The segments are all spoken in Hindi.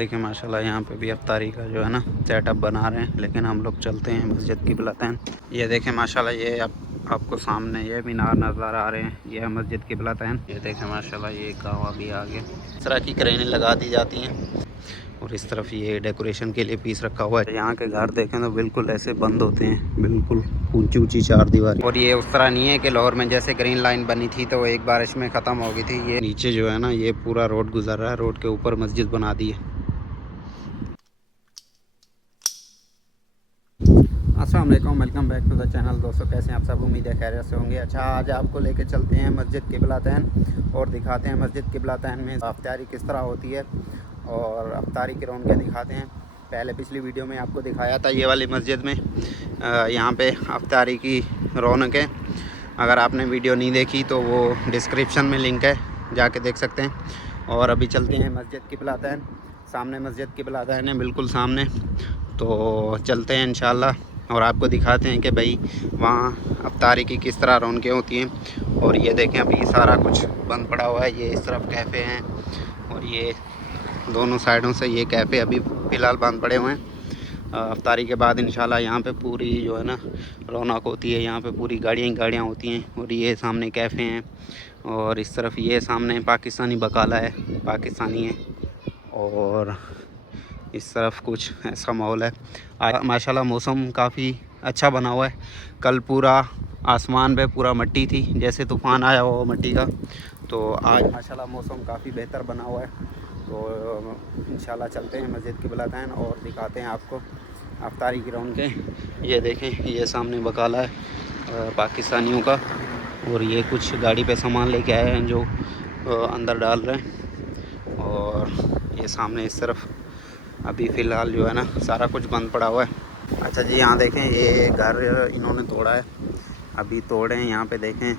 देखिए माशाल्लाह यहाँ पे भी अफ्तारी का जो है ना सेटअप बना रहे हैं, लेकिन हम लोग चलते हैं मस्जिद क़िबलतैन। ये देखें माशाल्लाह ये आपको सामने ये मीनार नज़र आ रहे हैं, ये है मस्जिद क़िबलतैन। ये देखें माशाल्लाह ये गाँव भी आगे इस तरह की क्रेनें लगा दी जाती हैं और इस तरफ ये डेकोरेशन के लिए पीस रखा हुआ है। यहाँ के घर देखें तो बिल्कुल ऐसे बंद होते हैं, बिल्कुल ऊंची ऊंची चार दीवारी। और ये उस तरह नहीं है कि लाहौर में जैसे ग्रीन लाइन बनी थी तो एक बारिश में ख़त्म हो गई थी। ये नीचे जो है ना ये पूरा रोड गुजर रहा है, रोड के ऊपर मस्जिद बना दी है। अस्सलाम वालेकुम, welcome back to the channel. दोस्तों कैसे हैं आप सब, उम्मीद है खैरियत से होंगे। अच्छा, आज आपको लेके चलते हैं मस्जिद क़िबलतैन और दिखाते हैं मस्जिद क़िबलतैन में अफ्तारी किस तरह होती है और अफ्तारी की रौनकें दिखाते हैं। पहले पिछली वीडियो में आपको दिखाया था ये वाली मस्जिद में यहाँ पे अफ्तारी की रौनकें। अगर आपने वीडियो नहीं देखी तो वो डिस्क्रिप्शन में लिंक है, जाके देख सकते हैं। और अभी चलते हैं मस्जिद क़िबलतैन। सामने मस्जिद क़िबलतैन है, बिल्कुल सामने। तो चलते हैं इंशाल्लाह और आपको दिखाते हैं कि भाई वहाँ अफ्तारी की किस तरह रौनकें होती हैं। और ये देखें अभी सारा कुछ बंद पड़ा हुआ है। ये इस तरफ कैफ़े हैं और ये दोनों साइडों से ये कैफ़े अभी फ़िलहाल बंद पड़े हुए हैं। अफ्तारी के बाद इंशाल्लाह यहाँ पे पूरी जो है ना रौनक होती है। यहाँ पे पूरी गाड़ियाँ होती हैं और ये सामने कैफ़े हैं और इस तरफ ये सामने पाकिस्तानी बकाला है, पाकिस्तानी है। और इस तरफ कुछ ऐसा माहौल है। माशाल्लाह मौसम काफ़ी अच्छा बना हुआ है। कल पूरा आसमान पे पूरा मिट्टी थी, जैसे तूफ़ान आया हुआ मिट्टी का। तो आज माशाल्लाह मौसम काफ़ी बेहतर बना हुआ है। तो इंशाल्लाह चलते हैं मस्जिद क़िबलतैन और दिखाते हैं आपको अफ्तारी की रौनकें। ये देखें ये सामने बकाला है पाकिस्तानियों का और ये कुछ गाड़ी पे सामान लेके आए हैं जो अंदर डाल रहे हैं। और ये सामने इस तरफ अभी फ़िलहाल जो है ना सारा कुछ बंद पड़ा हुआ है। अच्छा जी, यहाँ देखें ये घर इन्होंने तोड़ा है, अभी तोड़े हैं। यहाँ पे देखें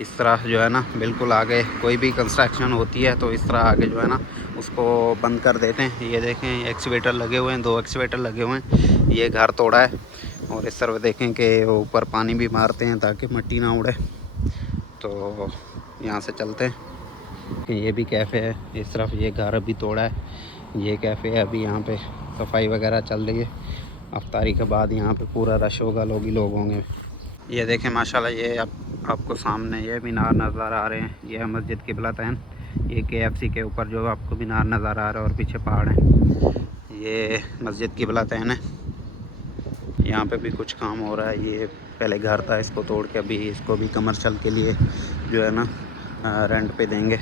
इस तरह जो है ना बिल्कुल आगे कोई भी कंस्ट्रक्शन होती है तो इस तरह आगे जो है ना उसको बंद कर देते हैं। ये देखें एक्सीवेटर लगे हुए हैं, 2 एक्सीवेटर लगे हुए हैं। ये घर तोड़ा है और इस तरफ देखें कि ऊपर पानी भी मारते हैं ताकि मिट्टी ना उड़े। तो यहाँ से चलते हैं। ये भी कैफ़े है, इस तरफ ये घर अभी तोड़ा है, ये कैफ़े है। अभी यहाँ पे सफाई वगैरह चल रही है। अफ्तारी के बाद यहाँ पे पूरा रश होगा, लोग ही लोग होंगे। ये देखें माशाल्लाह ये आपको सामने ये मीनार नज़र आ रहे हैं, ये है मस्जिद क़िबलतैन। ये KFC के ऊपर जो आपको मीनार नज़र आ रहा है और पीछे पहाड़ है, ये मस्जिद क़िबलतैन है। यहाँ पे भी कुछ काम हो रहा है। ये पहले घर था, इसको तोड़ के अभी इसको भी कमर्शियल के लिए जो है ना रेंट पे देंगे।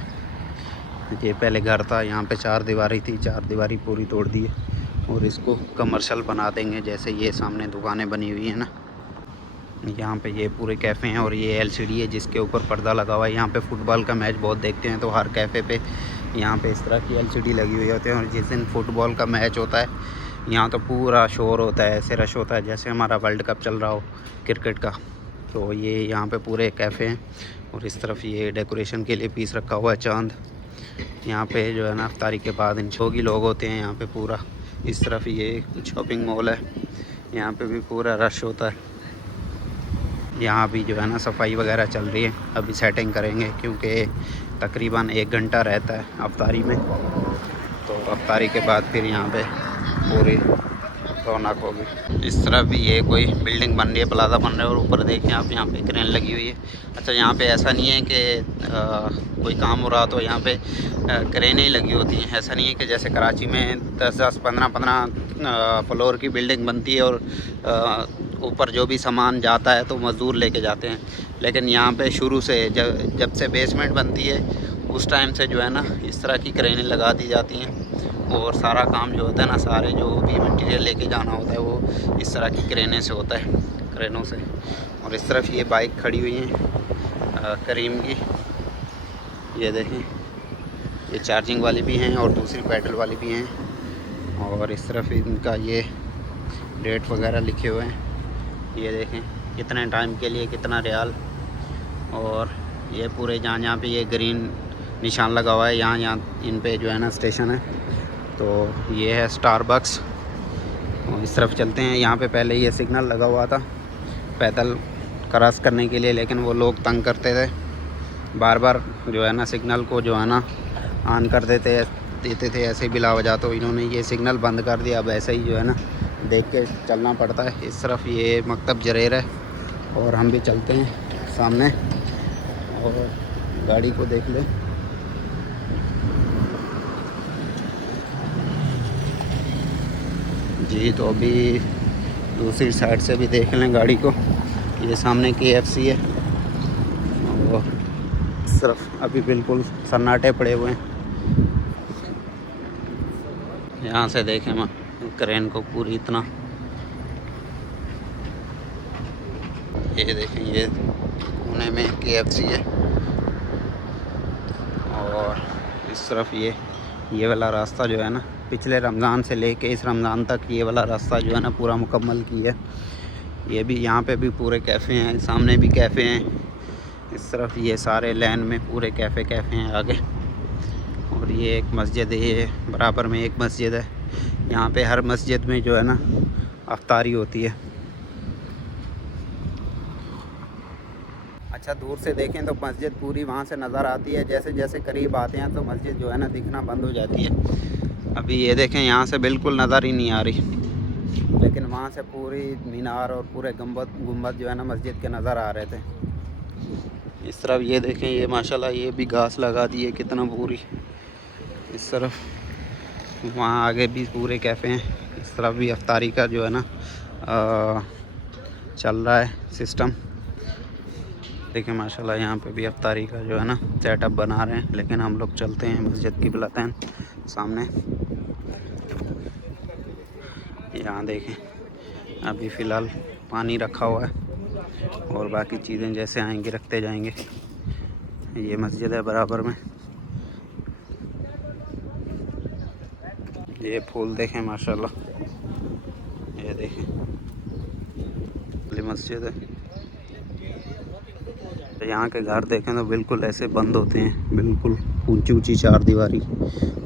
ये पहले घर था, यहाँ पे 4 दीवारी थी, 4 दीवारी पूरी तोड़ दी है और इसको कमर्शियल बना देंगे। जैसे ये सामने दुकानें बनी हुई हैं ना, यहाँ पे ये पूरे कैफ़े हैं और ये LCD है जिसके ऊपर पर्दा लगा हुआ है। यहाँ पे फुटबॉल का मैच बहुत देखते हैं तो हर कैफ़े पे यहाँ पे इस तरह की LCD लगी हुई होती है। और जिस दिन फुटबॉल का मैच होता है यहाँ तो पूरा शोर होता है, ऐसे रश होता है जैसे हमारा वर्ल्ड कप चल रहा हो क्रिकेट का। तो ये यहाँ पे पूरे कैफ़े हैं और इस तरफ ये डेकोरेशन के लिए पीस रखा हुआ है चाँद। यहाँ पे जो है ना अफ्तारी के बाद इन शो की लोग होते हैं यहाँ पे पूरा। इस तरफ ये शॉपिंग मॉल है, यहाँ पे भी पूरा रश होता है। यहाँ भी जो है ना सफाई वगैरह चल रही है, अभी सेटिंग करेंगे क्योंकि तकरीबन 1 घंटा रहता है अफ्तारी में। तो अफ्तारी के बाद फिर यहाँ पे पूरी रौनक होगी। इस तरफ भी ये कोई बिल्डिंग बन रही है, प्लाजा बन रहा है और ऊपर देखें आप यहाँ पे क्रेन लगी हुई है। अच्छा, यहाँ पे ऐसा नहीं है कि कोई काम हो रहा तो यहाँ पे क्रेनें ही लगी होती हैं। ऐसा नहीं है कि जैसे कराची में 10-10, 15-15 फ्लोर की बिल्डिंग बनती है और ऊपर जो भी सामान जाता है तो मज़दूर लेके जाते हैं। लेकिन यहाँ पे शुरू से जब से बेसमेंट बनती है उस टाइम से जो है ना इस तरह की क्रेनें लगा दी जाती हैं और सारा काम जो होता है ना, सारे जो भी मटेरियल लेके जाना होता है वो इस तरह की क्रेनें से होता है, क्रेनों से। और इस तरफ ये बाइक खड़ी हुई हैं करीम की, ये देखें ये चार्जिंग वाली भी हैं और दूसरी पेडल वाली भी हैं। और इस तरफ इनका ये डेट वगैरह लिखे हुए हैं, ये देखें कितने टाइम के लिए कितना रियाल। और ये पूरे जहाँ पे ये ग्रीन निशान लगा हुआ है यहाँ इन पे जो है ना स्टेशन है। तो ये है स्टारबक्स। और इस तरफ चलते हैं। यहाँ पे पहले ये सिग्नल लगा हुआ था पैदल क्रॉस करने के लिए, लेकिन वो लोग तंग करते थे, बार बार जो है ना सिग्नल को जो है ना ऑन कर देते देते थे ऐसे बिला वजह, तो इन्होंने ये सिग्नल बंद कर दिया। अब ऐसे ही जो है ना देख के चलना पड़ता है। इस तरफ ये मकतब जरेर है और हम भी चलते हैं सामने और गाड़ी को देख लें। जी तो अभी दूसरी साइड से भी देख लें गाड़ी को। ये सामने KFC है और इस तरफ अभी बिल्कुल सन्नाटे पड़े हुए हैं। यहाँ से देखें मैं क्रेन को पूरी इतना, ये देखें ये कोने में KFC है और इस तरफ ये वाला रास्ता जो है ना पिछले रमज़ान से लेके इस रमज़ान तक ये वाला रास्ता जो है ना पूरा मुकम्मल किया है। ये भी यहाँ पे भी पूरे कैफ़े हैं, सामने भी कैफ़े हैं, इस तरफ ये सारे लैन में पूरे कैफ़े हैं आगे। और ये एक मस्जिद है, ये बराबर में एक मस्जिद है। यहाँ पे हर मस्जिद में जो है ना अफ्तारी होती है। अच्छा दूर से देखें तो मस्जिद पूरी वहाँ से नज़र आती है, जैसे जैसे करीब आते हैं तो मस्जिद जो है ना दिखना बंद हो जाती है। अभी ये देखें यहाँ से बिल्कुल नज़र ही नहीं आ रही, लेकिन वहाँ से पूरी मीनार और पूरे गुंबद जो है ना मस्जिद के नज़र आ रहे थे। इस तरफ ये देखें ये माशाल्लाह ये भी घास लगा दी है कितना पूरी। इस तरफ वहाँ आगे भी पूरे कैफ़े हैं, इस तरफ भी अफ्तारी का जो है ना चल रहा है सिस्टम। देखिए माशाल्लाह यहाँ पे भी अफ्तारी का जो है ना सेटअप बना रहे हैं। लेकिन हम लोग चलते हैं मस्जिद क़िबलतैन सामने। यहाँ देखें अभी फ़िलहाल पानी रखा हुआ है और बाकी चीज़ें जैसे आएंगी रखते जाएंगे। ये मस्जिद है बराबर में। ये फूल देखें माशाल्लाह, ये देखें मस्जिद है। तो यहाँ के घर देखें तो बिल्कुल ऐसे बंद होते हैं, बिल्कुल ऊंची ऊंची चार दीवारी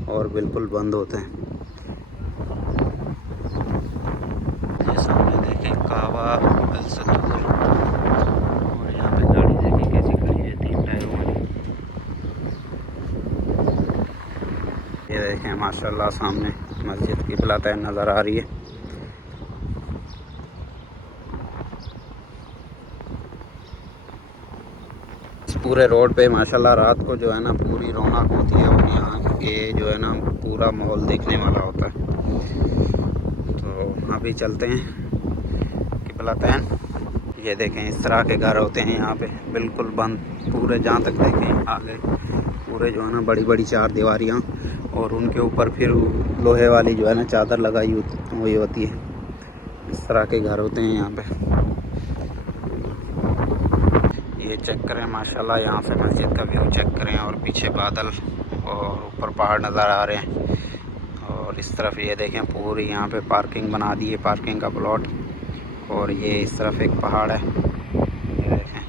और बिल्कुल बंद होते हैं। ये सामने देखें काबा अल सतूर और यहाँ पे गाड़ी देखें कैसी खड़ी है 3 टायरों वाली। ये देखें माशाल्लाह सामने मस्जिद क़िबलतैन नज़र आ रही है। पूरे रोड पे माशाल्लाह रात को जो है ना पूरी रौनक होती है और यहाँ के जो है ना पूरा माहौल देखने वाला होता है। तो अभी चलते हैं क़िबलतैन। ये देखें इस तरह के घर होते हैं यहाँ पे बिल्कुल बंद, पूरे जहाँ तक देखें आगे पूरे जो है ना बड़ी बड़ी चार दीवारियाँ और उनके ऊपर फिर लोहे वाली जो है ना चादर लगाई हुई होती है। इस तरह के घर होते हैं यहाँ पे। ये चेक करें माशाल्लाह यहाँ से मस्जिद का व्यू चेक करें और पीछे बादल और ऊपर पहाड़ नज़र आ रहे हैं। और इस तरफ ये देखें पूरी यहाँ पे पार्किंग बना दी है, पार्किंग का प्लॉट। और ये इस तरफ एक पहाड़ है, ये देखें।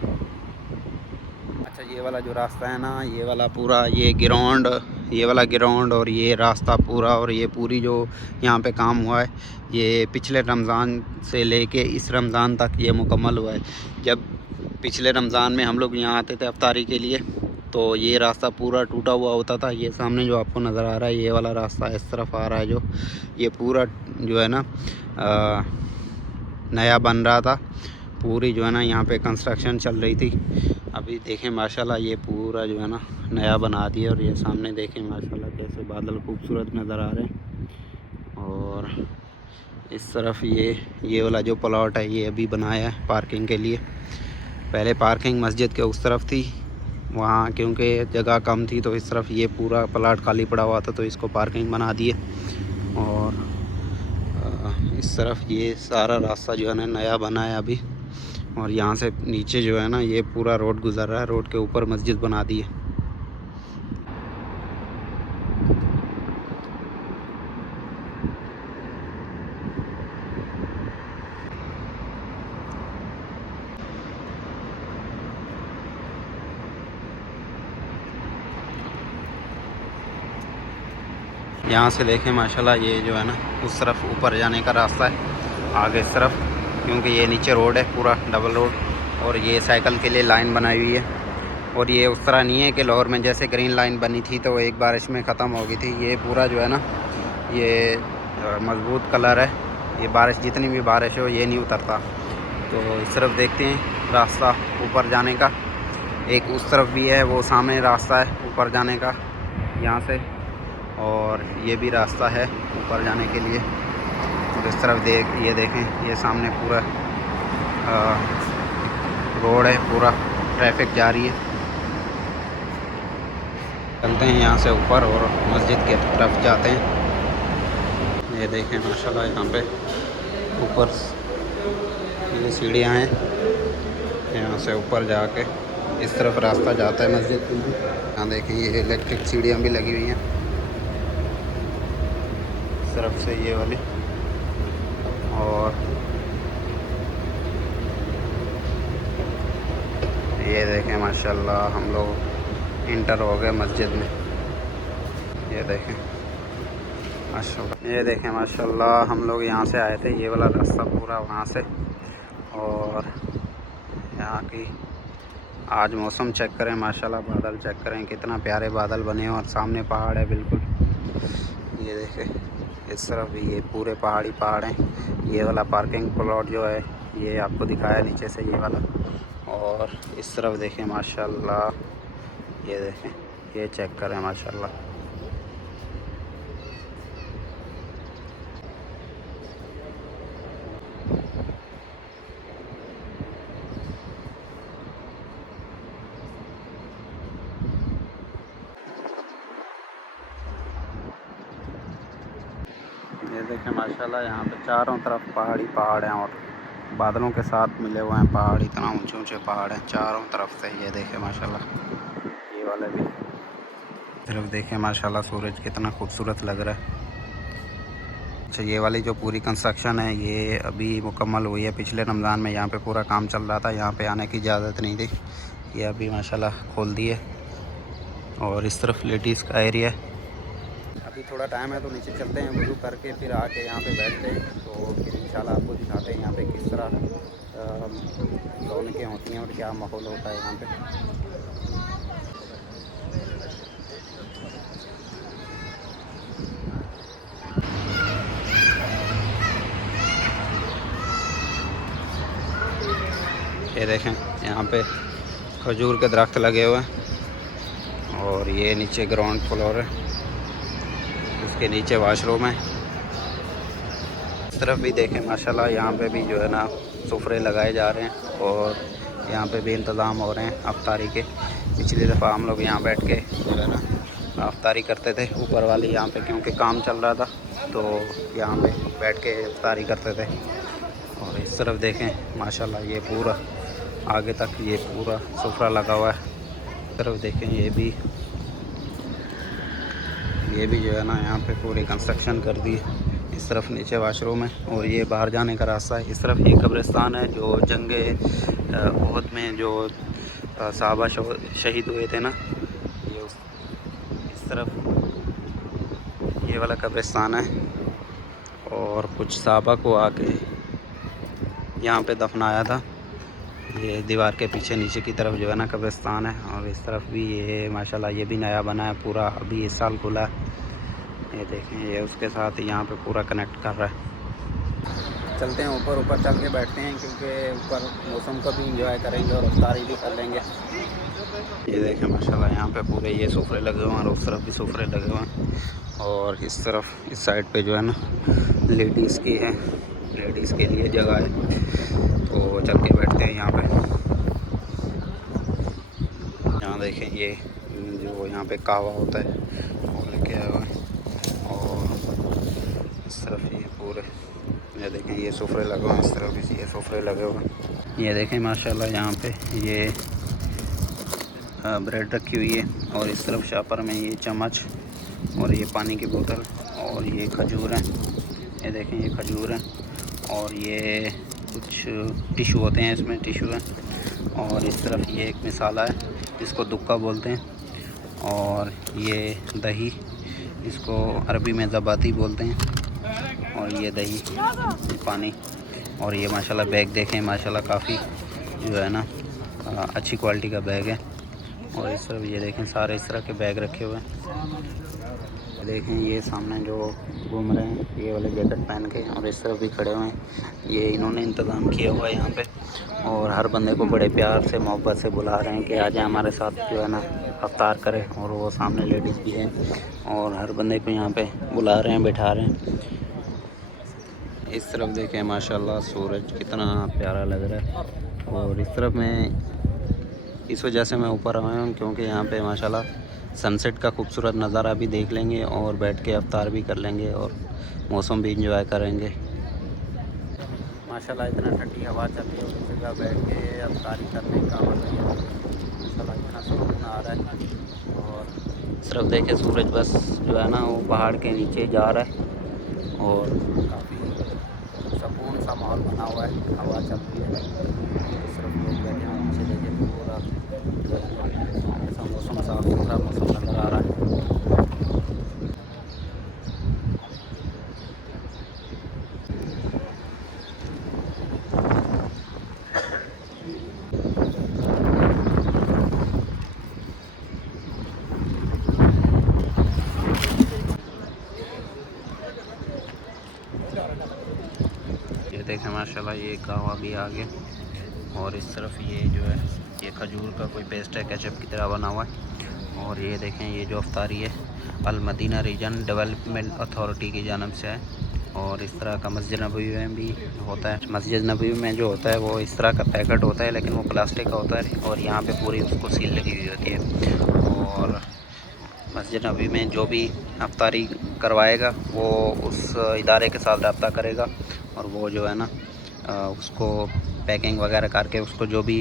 अच्छा ये वाला जो रास्ता है ना ये वाला पूरा ये वाला ग्राउंड और ये रास्ता पूरा और ये पूरी जो यहाँ पे काम हुआ है ये पिछले रमज़ान से लेके इस रमज़ान तक ये मुकम्मल हुआ है। जब पिछले रमज़ान में हम लोग यहाँ आते थे अफ्तारी के लिए तो ये रास्ता पूरा टूटा हुआ होता था। ये सामने जो आपको नज़र आ रहा है ये वाला रास्ता इस तरफ आ रहा है, जो ये पूरा जो है ना नया बन रहा था। पूरी जो है ना यहाँ पे कंस्ट्रक्शन चल रही थी। अभी देखें माशाल्लाह ये पूरा जो है ना नया बना दिया। और ये सामने देखें माशाल्लाह कैसे बादल खूबसूरत नज़र आ रहे हैं। और इस तरफ ये वाला जो प्लॉट है ये अभी बनाया है पार्किंग के लिए। पहले पार्किंग मस्जिद के उस तरफ थी, वहाँ क्योंकि जगह कम थी तो इस तरफ ये पूरा प्लॉट खाली पड़ा हुआ था तो इसको पार्किंग बना दिए। और इस तरफ ये सारा रास्ता जो है ना नया बना है अभी। और यहाँ से नीचे जो है ना ये पूरा रोड गुज़र रहा है, रोड के ऊपर मस्जिद बना दी है। यहाँ से देखें माशाल्लाह ये जो है ना उस तरफ ऊपर जाने का रास्ता है आगे इस तरफ, क्योंकि ये नीचे रोड है पूरा डबल रोड और ये साइकिल के लिए लाइन बनाई हुई है। और ये उस तरह नहीं है कि लाहौर में जैसे ग्रीन लाइन बनी थी तो एक बारिश में ख़त्म हो गई थी। ये पूरा जो है ना ये मजबूत कलर है, ये बारिश जितनी भी बारिश हो ये नहीं उतरता। तो इस तरफ देखते हैं रास्ता ऊपर जाने का, एक उस तरफ भी है, वो सामने रास्ता है ऊपर जाने का यहाँ से, और ये भी रास्ता है ऊपर जाने के लिए। और इस तरफ ये देखें, ये सामने पूरा रोड है, पूरा ट्रैफिक जारी है। चलते हैं यहाँ से ऊपर और मस्जिद के तरफ जाते हैं। ये देखें माशाल्लाह यहाँ पे ऊपर ये सीढ़ियाँ हैं, यहाँ से ऊपर जाके इस तरफ रास्ता जाता है मस्जिद के लिए। यहाँ देखें ये इलेक्ट्रिक सीढ़ियाँ भी लगी हुई हैं इस तरफ से, ये वाली। और ये देखें माशाल्लाह हम लोग इंटर हो गए मस्जिद में। ये देखें माशाल्लाह, ये देखें माशाल्लाह हम लोग यहाँ से आए थे, ये वाला रास्ता पूरा वहाँ से। और यहाँ की आज मौसम चेक करें माशाल्लाह, बादल चेक करें कितना प्यारे बादल बने हैं, और सामने पहाड़ है बिल्कुल। ये देखें इस तरफ भी ये पूरे पहाड़ हैं। ये वाला पार्किंग प्लॉट जो है ये आपको दिखाया नीचे से, ये वाला। और इस तरफ देखें माशाल्लाह, ये देखें, ये चेक करें माशाल्लाह। ये देखें माशाल्लाह यहाँ पे चारों तरफ पहाड़ हैं, और बादलों के साथ मिले हुए हैं पहाड़, इतना ऊंचे ऊंचे पहाड़ हैं चारों तरफ से। ये देखें माशाल्लाह, ये वाले भी तरफ देखें माशाल्लाह, सूरज कितना खूबसूरत लग रहा है। अच्छा, ये वाली जो पूरी कंस्ट्रक्शन है ये अभी मुकम्मल हुई है। पिछले रमज़ान में यहाँ पे पूरा काम चल रहा था, यहाँ पे आने की इजाज़त नहीं थी, ये अभी माशाल्लाह खोल दी है। और इस तरफ लेडीज़ का एरिया है। अभी थोड़ा टाइम है तो नीचे चलते हैं, वज़ू करके फिर आके यहाँ पे बैठते हैं, तो फिर इंशाल्लाह आपको दिखाते हैं यहाँ पे किस तरह रौनकें होती हैं और क्या माहौल होता है यहाँ पे। ये देखें यहाँ पे खजूर के दरख्त लगे हुए हैं, और ये नीचे ग्राउंड फ्लोर है, इसके नीचे वॉशरूम है। इस तरफ भी देखें माशाल्लाह, यहाँ पे भी जो है ना सुफरे लगाए जा रहे हैं, और यहाँ पे भी इंतज़ाम हो रहे हैं अफ्तारी के। पिछली दफ़ा हम लोग यहाँ बैठ के जो है ना अफ्तारी करते थे ऊपर वाली यहाँ पे, क्योंकि काम चल रहा था तो यहाँ पे बैठ के अफ्तारी करते थे। और इस तरफ देखें माशाल्लाह, ये पूरा आगे तक ये पूरा सुफरा लगा हुआ है। इस तरफ देखें ये भी जो है ना यहाँ पे पूरी कंस्ट्रक्शन कर दी है। इस तरफ नीचे वाशरूम है, और ये बाहर जाने का रास्ता है। इस तरफ ये कब्रिस्तान है जो जंगे उहद में जो साहबा शहीद हुए थे ना, ये इस तरफ ये वाला कब्रिस्तान है। और कुछ साहबा को आके यहाँ पे दफनाया था। ये दीवार के पीछे नीचे की तरफ जो है ना कब्रिस्तान है। और इस तरफ भी ये माशाल्लाह ये भी नया बना है पूरा, अभी इस साल खुला है। ये देखें ये उसके साथ यहाँ पे पूरा कनेक्ट कर रहा है। चलते हैं ऊपर चल के बैठते हैं, क्योंकि ऊपर मौसम को भी इंजॉय करेंगे और अफ्तारी भी कर लेंगे। ये देखें माशाल्लाह यहाँ पे पूरे ये सोफरे लगे हुए हैं, और उस तरफ भी सोफरे लगे हुए हैं। और इस तरफ इस साइड पे जो है ना लेडीज़ की है, लेडीज़ के लिए जगह है, तो चल के बैठते हैं यहाँ पे। यहाँ देखें ये जो यहाँ पे कहवा होता है वो लेके आया हुआ है। और इस तरफ ये पूरे ये देखें ये सोफरे लगे हुए हैं, इस तरफ भी ये सोफरे लगे हुए हैं। ये देखें माशाल्लाह यहाँ पे ये ब्रेड रखी हुई है, और इस तरफ शापर में ये चम्मच, और ये पानी की बोतल, और ये खजूर हैं। ये देखें ये खजूर हैं, और ये कुछ टिशू होते हैं, इसमें टिशू हैं। और इस तरफ ये एक मसाला है जिसको दुक्का बोलते हैं, और ये दही, इसको अरबी में ज़बाती बोलते हैं। और ये दही, पानी, और ये माशाल्लाह बैग देखें माशाल्लाह काफ़ी जो है ना अच्छी क्वालिटी का बैग है। और इस तरफ ये देखें सारे इस तरह के बैग रखे हुए हैं। देखें ये सामने जो घूम रहे हैं ये वाले जैकेट पहन के, और इस तरफ भी खड़े हुए हैं। ये इन्होंने इंतज़ाम किया हुआ है यहाँ पे, और हर बंदे को बड़े प्यार से मोहब्बत से बुला रहे हैं कि आ जाए हमारे साथ जो है ना अफ्तार करें। और वो सामने लेडीज़ भी हैं और हर बंदे को यहाँ पे बुला रहे हैं, बैठा रहे हैं। इस तरफ देखें माशाल्लाह सूरज कितना प्यारा लग रहा है। और इस तरफ मैं इस वजह से मैं ऊपर आया हूँ क्योंकि यहाँ पे माशाल्लाह सनसेट का खूबसूरत नज़ारा भी देख लेंगे और बैठ के अफ्तार भी कर लेंगे और मौसम भी इंजॉय करेंगे। माशाल्लाह इतना ठंडी हवा चल रही है, उस जगह बैठ के अफ्तारी करने का माशाल्लाह इतना सुकून आ रहा है। और सिर्फ देखे सूरज बस जो है ना वो पहाड़ के नीचे जा रहा है और काफ़ी सुकून सा माहौल बना हुआ है, हवा चल रही है। सिर्फ लोग बैठे हैं नीचे, देखे पूरा ऐसा मौसम साफ सुथरा मौसम नज़र आ रहा है। ये देखें माशाल्लाह ये गाँव अभी आगे, और इस तरफ ये जो है ये खजूर का कोई पेस्ट है, केचप की तरह बना हुआ है। और ये देखें ये जो अफ्तारी है अल मदीना रीजन डेवलपमेंट अथॉरिटी की जानब से है। और इस तरह का मस्जिद नबवी में भी होता है। मस्जिद नबवी में जो होता है वो इस तरह का पैकेट होता है, लेकिन वो प्लास्टिक का होता है और यहाँ पे पूरी उसको सील लगी हुई होती है। और मस्जिद नबवी में जो भी अफ्तारी करवाएगा वो उस इदारे के साथ रब्ता करेगा, और वो जो है ना उसको पैकिंग वगैरह करके उसको जो भी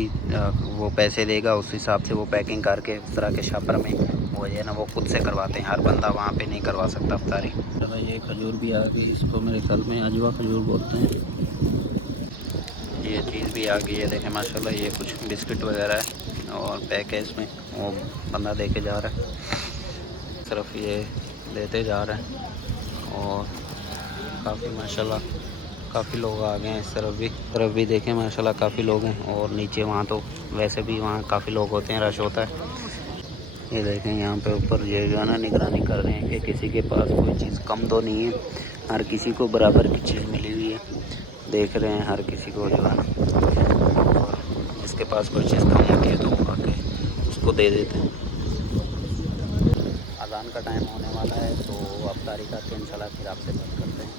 वो पैसे देगा उस हिसाब से वो पैकिंग करके उस तरह के शापर में वो है ना वो खुद से करवाते हैं। हर बंदा वहाँ पे नहीं करवा सकता अफ्तारी। चलो ये खजूर भी आ गई, इसको मेरे ख्याल में अजवा खजूर बोलते हैं। ये चीज़ भी आ गई है, देखें माशाल्लाह ये कुछ बिस्किट वगैरह है और पैक है इसमें, वो बंदा दे के जा रहा है। सिर्फ ये देते जा रहे हैं और काफ़ी माशाल्लाह काफ़ी लोग आ गए हैं। इस तरफ भी देखें माशाल्लाह काफ़ी लोग हैं, और नीचे वहाँ तो वैसे भी वहाँ काफ़ी लोग होते हैं, रश होता है। ये देखें यहाँ पे ऊपर ये जो है ना निगरानी कर रहे हैं कि किसी के पास कोई चीज़ कम तो नहीं है, हर किसी को बराबर की चीज़ मिली हुई है। देख रहे हैं हर किसी को जो है ना, और जिसके पास कोई चीज़ कम होती है तो वो आके उसको दे देते हैं। अज़ान का टाइम होने वाला है तो अफ्तारी करके इंशाल्लाह फिर आपसे बात करते हैं।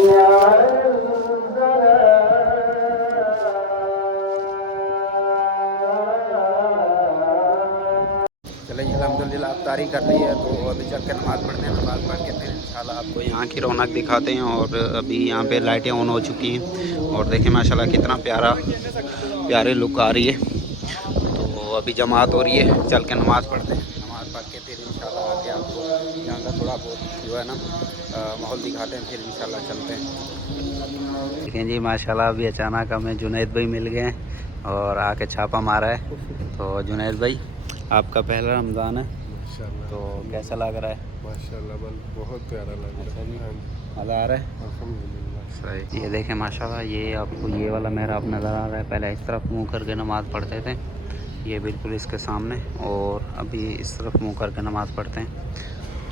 चले जी अल्हम्दुलिल्लाह अफ्तारी कर ली है, तो अभी चल के नमाज़ पढ़ते हैं। नमाज़ पढ़ के फिर इंशाल्लाह आपको यहाँ की रौनक दिखाते हैं। और अभी यहाँ पे लाइटें ऑन हो चुकी हैं और देखें माशाल्लाह कितना प्यारे लुक आ रही है। तो अभी जमात हो रही है, चल के नमाज़ पढ़ते हैं। नमाज़ पढ़ के फिर इंशाल्लाह आके आपको यहाँ का थोड़ा बहुत जो है ना माहौल दिखाते हैं, फिर इंशाल्लाह चलते हैं। देखें जी माशाल्लाह अभी अचानक हमें जुनैद भाई मिल गए हैं और आके छापा मारा है। तो जुनैद भाई आपका पहला रमज़ान है, माशाल्लाह, तो कैसा लग रहा है? माशाल्लाह बहुत प्यारा लग रहा है। मज़ा आ रहा है? अल्हम्दुलिल्लाह। सही। ये देखें माशाल्लाह, ये आपको ये वाला मेहराब नज़र आ रहा है। पहले इस तरफ मुंह करके नमाज़ पढ़ते थे, ये बिल्कुल इसके सामने, और अभी इस तरफ मुंह करके नमाज़ पढ़ते हैं।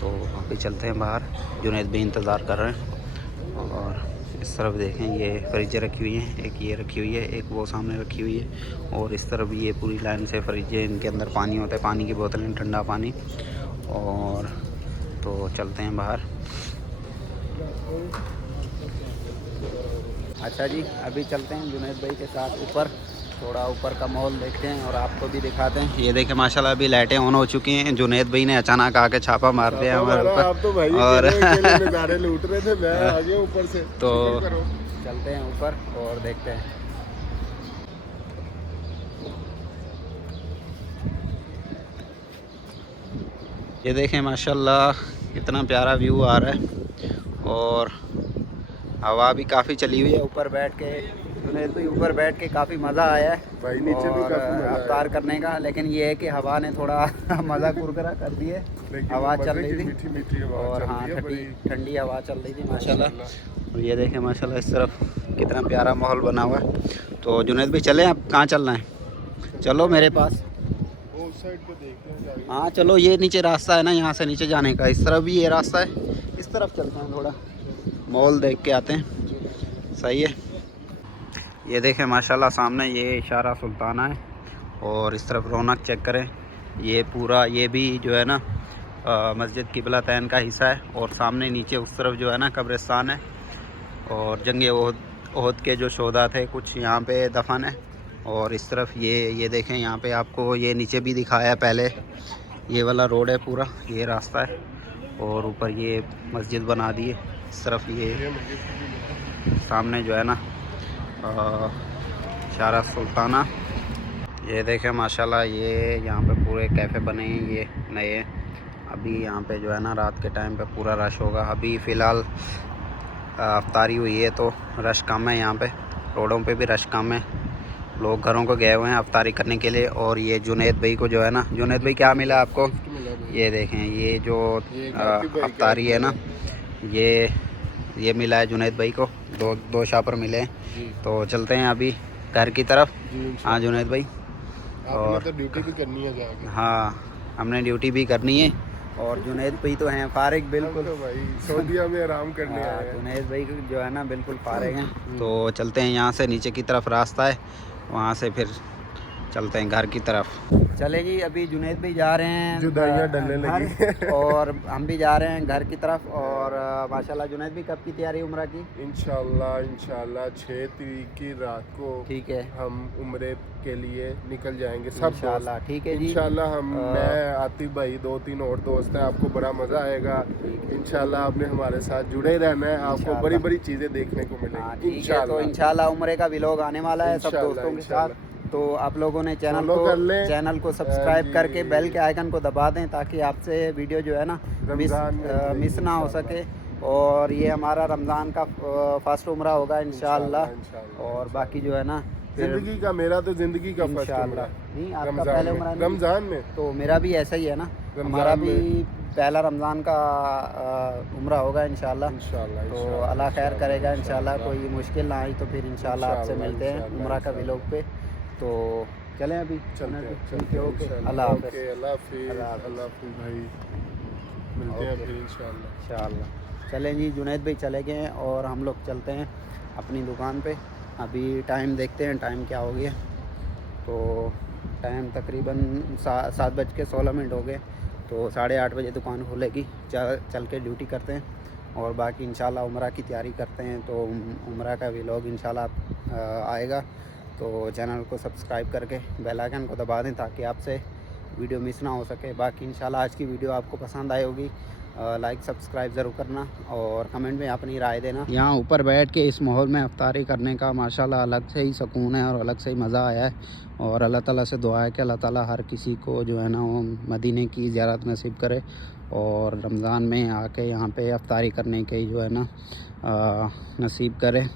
तो अभी चलते हैं बाहर, जुनैद भी इंतज़ार कर रहे हैं। और इस तरफ देखें ये फ्रिजें रखी हुई हैं, एक ये रखी हुई है, एक वो सामने रखी हुई है, और इस तरफ ये पूरी लाइन से फ्रिजें, इनके अंदर पानी होता है, पानी की बोतलें, ठंडा पानी। और तो चलते हैं बाहर। अच्छा जी, अभी चलते हैं जुनैद भाई के साथ ऊपर, थोड़ा ऊपर का माहौल देखते हैं और आपको भी दिखाते हैं। ये देखें माशाल्लाह अभी लाइटें ऑन हो चुकी हैं। जुनैद भाई ने अचानक आके छापा मार दिया हमारे ऊपर। आप तो भाई और नज़ारे लूट रहे थे, मैं आ गया ऊपर से। तो चलते हैं ऊपर और देखते हैं। ये देखें माशाल्लाह कितना प्यारा व्यू आ रहा है, और हवा भी काफ़ी चली हुई है। ऊपर बैठ के जुनैद भाई ऊपर बैठ के काफ़ी मज़ा आया है भाई, नीचे भी काफी मजा आया। अफ्तार करने का, लेकिन ये है कि हवा ने थोड़ा मज़ा कुरकुरा कर दी है। लेकिन हवा चल मजे रही की थी, मीठी मीठी हवा और चल हाँ रही है, ठंडी ठंडी हवा चल रही थी माशाल्लाह। माशाल्लाह। और ये देखें माशाल्लाह इस तरफ कितना प्यारा माहौल बना हुआ है। तो जुनैद भाई चलें, अब कहाँ चलना है? चलो मेरे पास। वो उस साइड पे देखते हैं जाके। हाँ चलो, ये नीचे रास्ता है ना, यहाँ से नीचे जाने का। इस तरफ भी ये रास्ता है, इस तरफ चलते हैं, थोड़ा मॉल देख के आते हैं। सही है। ये देखें माशाल्लाह सामने ये इशारा सुल्ताना है, और इस तरफ रौनक चेक करें। ये पूरा ये भी जो है ना मस्जिद क़िबलातैन का हिस्सा है, और सामने नीचे उस तरफ जो है ना कब्रिस्तान है, और जंगे ओहद के जो शोधा थे कुछ यहाँ पे दफन है। और इस तरफ ये देखें, यहाँ पे आपको ये नीचे भी दिखाया पहले, ये वाला रोड है पूरा, ये रास्ता है, और ऊपर ये मस्जिद बना दी है। इस तरफ ये सामने जो है ना इशारा सुल्ताना। ये देखें माशाल्लाह, ये यहाँ पे पूरे कैफ़े बने हैं ये नए। अभी यहाँ पे जो है ना रात के टाइम पे पूरा रश होगा। अभी फ़िलहाल अफ्तारी हुई है तो रश कम है, यहाँ पे रोडों पे भी रश कम है, लोग घरों को गए हुए हैं अफ्तारी करने के लिए। और ये जुनैद भाई को जो है ना, जुनैद भाई क्या मिला आपको? ये देखें, ये जो अफ्तारी है ना, ये मिला है जुनैद भाई को, दो शापर मिले हैं। तो चलते हैं अभी घर की तरफ। हाँ जुनैद भाई, और तो ड्यूटी भी करनी है जाके। हाँ हमने ड्यूटी भी करनी है, और जुनैद भाई तो हैं फारिग बिल्कुल। तो भाई सऊदीया में आराम करने आए हैं। जुनैद भाई जो है ना बिल्कुल फारिग हैं। तो चलते हैं, यहाँ से नीचे की तरफ रास्ता है, वहाँ से फिर चलते हैं घर की तरफ। चले जी, अभी जुनैद भाई जा रहे हैं, जुदाइयाँ डलने लगी और हम भी जा रहे हैं घर की तरफ। और माशाल्लाह जुनैद भी कब की तैयारी उम्रा की? इंशाल्लाह 6 तारीख की रात को ठीक है, हम उम्रे के लिए निकल जाएंगे सब इंशाल्लाह। ठीक है जी, इंशाल्लाह। हम मैं आतिफ भाई 2-3 और दोस्त हैं, आपको बड़ा मज़ा आएगा इंशाल्लाह। आपने हमारे साथ जुड़े रहना है, आपको बड़ी बड़ी चीज़ें देखने को मिलेंगी इंशाल्लाह। तो इंशाल्लाह उम्रे का व्लॉग आने वाला है सब दोस्तों के साथ। तो आप लोगों ने चैनल को सब्सक्राइब करके बेल के आइकन को दबा दें, ताकि आपसे वीडियो जो है ना मिस ना हो सके। और ये हमारा रमज़ान का फर्स्ट उम्रा होगा इंशाल्लाह। और बाकी जो है ना ज़िंदगी का, मेरा तो ज़िंदगी का फर्स्ट उम्रा नहीं, आपका पहले उम्रा नहीं? रमज़ान में तो मेरा भी ऐसा ही है ना, हमारा भी पहला रमज़ान का उम्रा होगा इंशाल्लाह। तो अल्लाह खैर करेगा इंशाल्लाह, कोई मुश्किल ना आई तो फिर इंशाल्लाह आपसे मिलते हैं उम्रा का व्लॉग पे। तो चलें अभी अल्लाह हाफ़िज़ भाई, मिलते हैं फिर इंशाल्लाह। चलें जी, जुनैद भाई चले गए हैं और हम लोग चलते हैं अपनी दुकान पे। अभी टाइम देखते हैं, टाइम क्या हो गया। तो टाइम तकरीबन 7:16 हो गए। तो 8:30 बजे दुकान खुलेगी, चल के ड्यूटी करते हैं। और बाकी इंशाल्लाह उम्रा की तैयारी करते हैं, तो उम्रा का व्लॉग इंशाल्लाह आएगा। तो चैनल को सब्सक्राइब करके बेल आइकन को दबा दें ताकि आपसे वीडियो मिस ना हो सके। बाकी इंशाल्लाह आज की वीडियो आपको पसंद आई होगी। लाइक सब्सक्राइब ज़रूर करना और कमेंट में अपनी राय देना। यहाँ ऊपर बैठ के इस माहौल में इफ्तारी करने का माशाल्लाह अलग से ही सुकून है और अलग से ही मज़ा आया है। और अल्लाह ताला से दुआ है कि अल्लाह ताला हर किसी को जो है ना वो मदीने की ज़ियारत नसीब करे और रमज़ान में आके यहाँ पे इफ्तारी करने के जो है ना नसीब करे।